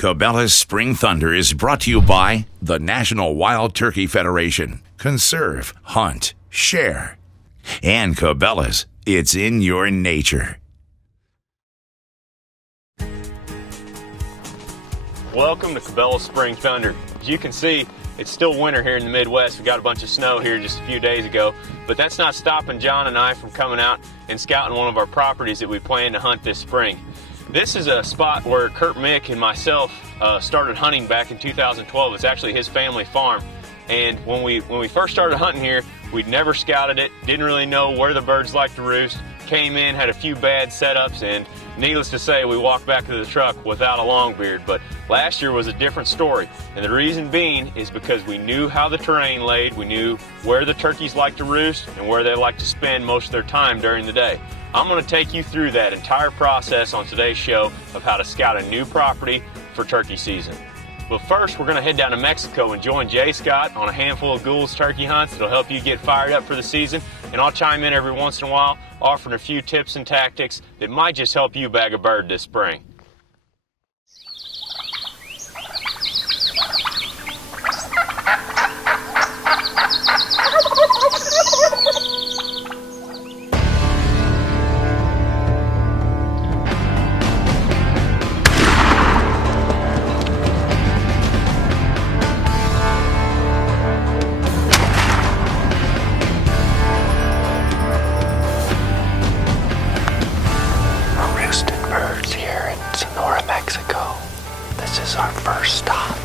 Cabelas Spring Thunder is brought to you by the National Wild Turkey Federation. Conserve, hunt, share. And Cabelas, it's in your nature. Welcome to Cabelas Spring Thunder. As you can see, it's still winter here in the Midwest. We got a bunch of snow here just a few days ago, but that's not stopping John and I from coming out and scouting one of our properties that we plan to hunt this spring. This is a spot where Kurt Mick and myself started hunting back in 2012. It's actually his family farm. And when we first started hunting here, we'd never scouted it, didn't really know where the birds like to roost, came in, had a few bad setups, and needless to say, we walked back to the truck without a long beard. But last year was a different story. And the reason being is because we knew how the terrain laid, we knew where the turkeys like to roost and where they like to spend most of their time during the day. I'm going to take you through that entire process on today's show of how to scout a new property for turkey season. But first, we're going to head down to Mexico and join Jay Scott on a handful of Goulds turkey hunts that'll help you get fired up for the season. And I'll chime in every once in a while, offering a few tips and tactics that might just help you bag a bird this spring. Mexico. This is our first stop.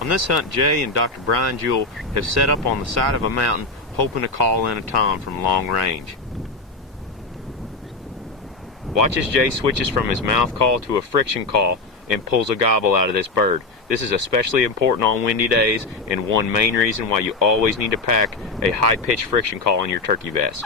On this hunt, Jay and Dr. Brian Jewell have set up on the side of a mountain, hoping to call in a tom from long range. Watch as Jay switches from his mouth call to a friction call and pulls a gobble out of this bird. This is especially important on windy days and one main reason why you always need to pack a high-pitched friction call in your turkey vest.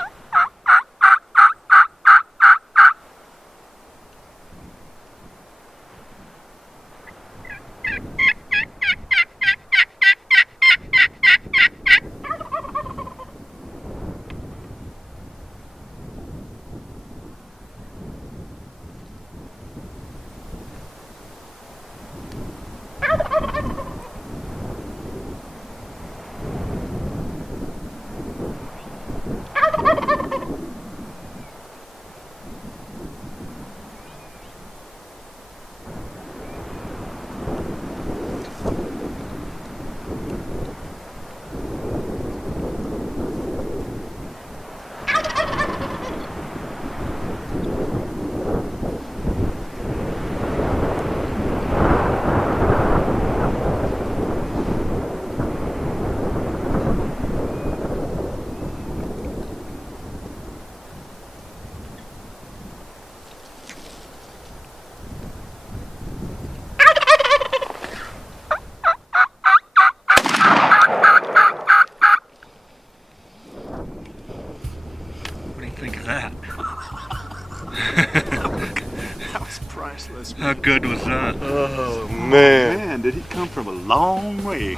That was priceless. How good was that? Oh, man. Man, did he come from a long way.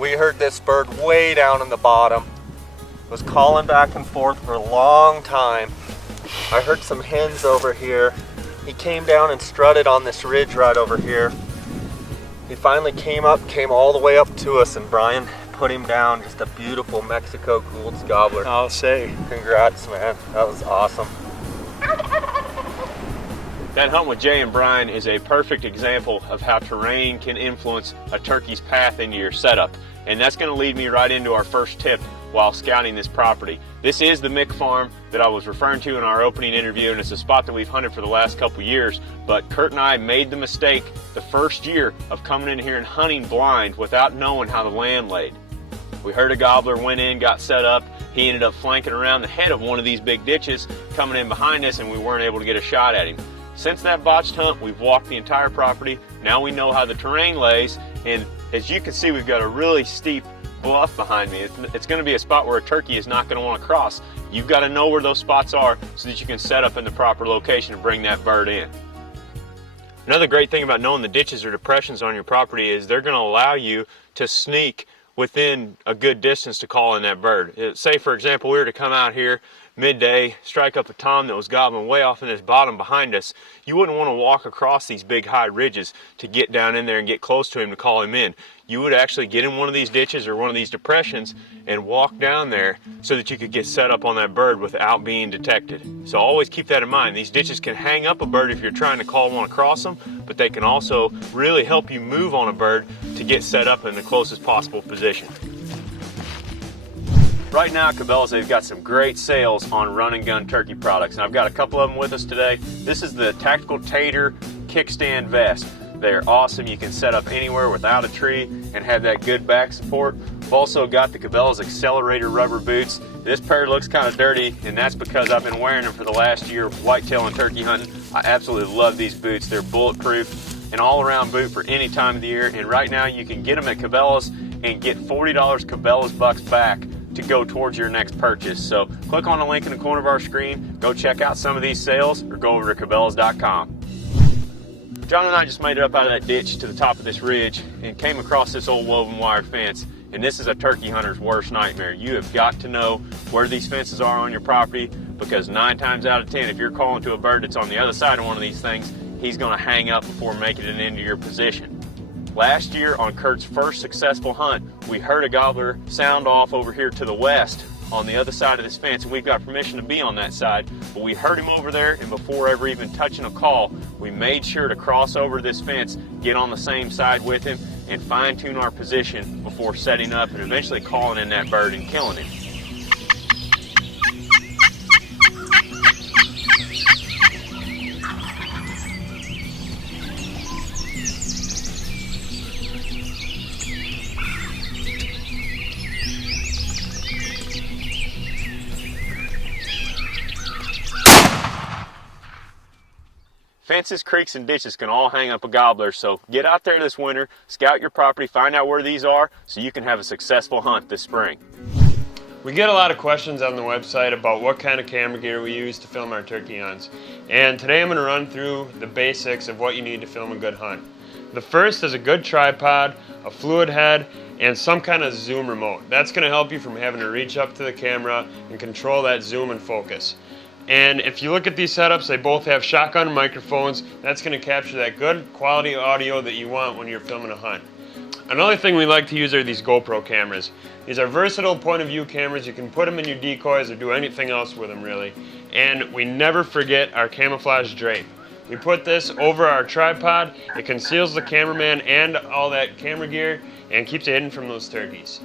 We heard this bird way down in the bottom. Was calling back and forth for a long time. I heard some hens over here. He came down and strutted on this ridge right over here. He finally came all the way up to us, and Brian put him down. Just a beautiful Mexico Goulds gobbler. I'll say. Congrats, man. That was awesome. That hunt with Jay and Brian is a perfect example of how terrain can influence a turkey's path into your setup. And that's going to lead me right into our first tip while scouting this property. This is the Mick Farm that I was referring to in our opening interview, and it's a spot that we've hunted for the last couple years. But Kurt and I made the mistake the first year of coming in here and hunting blind without knowing how the land laid. We heard a gobbler, went in, got set up. He ended up flanking around the head of one of these big ditches, coming in behind us, and we weren't able to get a shot at him. Since that botched hunt, we've walked the entire property. Now we know how the terrain lays, and as you can see, we've got a really steep bluff behind me. It's going to be a spot where a turkey is not going to want to cross. You've got to know where those spots are so that you can set up in the proper location and bring that bird in. Another great thing about knowing the ditches or depressions on your property is they're going to allow you to sneak within a good distance to call in that bird. Say, for example, we were to come out here midday, strike up a tom that was gobbling way off in this bottom behind us. You wouldn't want to walk across these big high ridges to get down in there and get close to him to call him in. You would actually get in one of these ditches or one of these depressions and walk down there so that you could get set up on that bird without being detected. So always keep that in mind. These ditches can hang up a bird if you're trying to call one across them, but they can also really help you move on a bird to get set up in the closest possible position. Right now at Cabelas, they've got some great sales on run and gun turkey products, and I've got a couple of them with us today. This is the Tactical Tater kickstand vest. They're awesome. You can set up anywhere without a tree and have that good back support. We've also got the Cabelas Accelerator rubber boots. This pair looks kind of dirty, and that's because I've been wearing them for the last year whitetail and turkey hunting. I absolutely love these boots. They're bulletproof, an all-around boot for any time of the year, and right now you can get them at Cabelas and get $40 Cabelas bucks back to go towards your next purchase. So click on the link in the corner of our screen, go check out some of these sales, or go over to Cabelas.com. John and I just made it up out of that ditch to the top of this ridge and came across this old woven wire fence, and this is a turkey hunter's worst nightmare. You have got to know where these fences are on your property, because 9 times out of 10, if you're calling to a bird that's on the other side of one of these things, he's going to hang up before making it into your position. Last year on Kurt's first successful hunt, we heard a gobbler sound off over here to the west on the other side of this fence, and we've got permission to be on that side, but we heard him over there, and before ever even touching a call, we made sure to cross over this fence, get on the same side with him, and fine-tune our position before setting up and eventually calling in that bird and killing him. Fences, creeks, and ditches can all hang up a gobbler, so get out there this winter, scout your property, find out where these are so you can have a successful hunt this spring. We get a lot of questions on the website about what kind of camera gear we use to film our turkey hunts. And today I'm going to run through the basics of what you need to film a good hunt. The first is a good tripod, a fluid head, and some kind of zoom remote. That's going to help you from having to reach up to the camera and control that zoom and focus. And if you look at these setups, they both have shotgun microphones. That's going to capture that good quality audio that you want when you're filming a hunt. Another thing we like to use are these GoPro cameras. These are versatile point of view cameras. You can put them in your decoys or do anything else with them really. And we never forget our camouflage drape. We put this over our tripod. It conceals the cameraman and all that camera gear and keeps it hidden from those turkeys.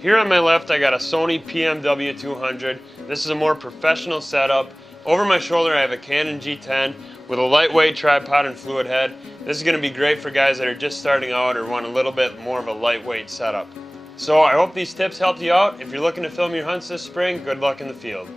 Here on my left I got a Sony PMW 200. This is a more professional setup. Over my shoulder I have a Canon G10 with a lightweight tripod and fluid head. This is going to be great for guys that are just starting out or want a little bit more of a lightweight setup. So I hope these tips helped you out. If you're looking to film your hunts this spring, good luck in the field.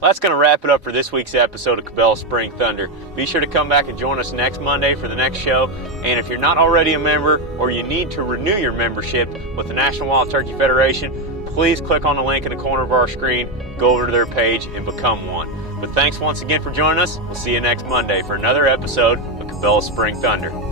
That's going to wrap it up for this week's episode of Cabelas Spring Thunder. Be sure to come back and join us next Monday for the next show. And if you're not already a member or you need to renew your membership with the National Wild Turkey Federation, please click on the link in the corner of our screen, go over to their page, and become one. But thanks once again for joining us. We'll see you next Monday for another episode of Cabelas Spring Thunder.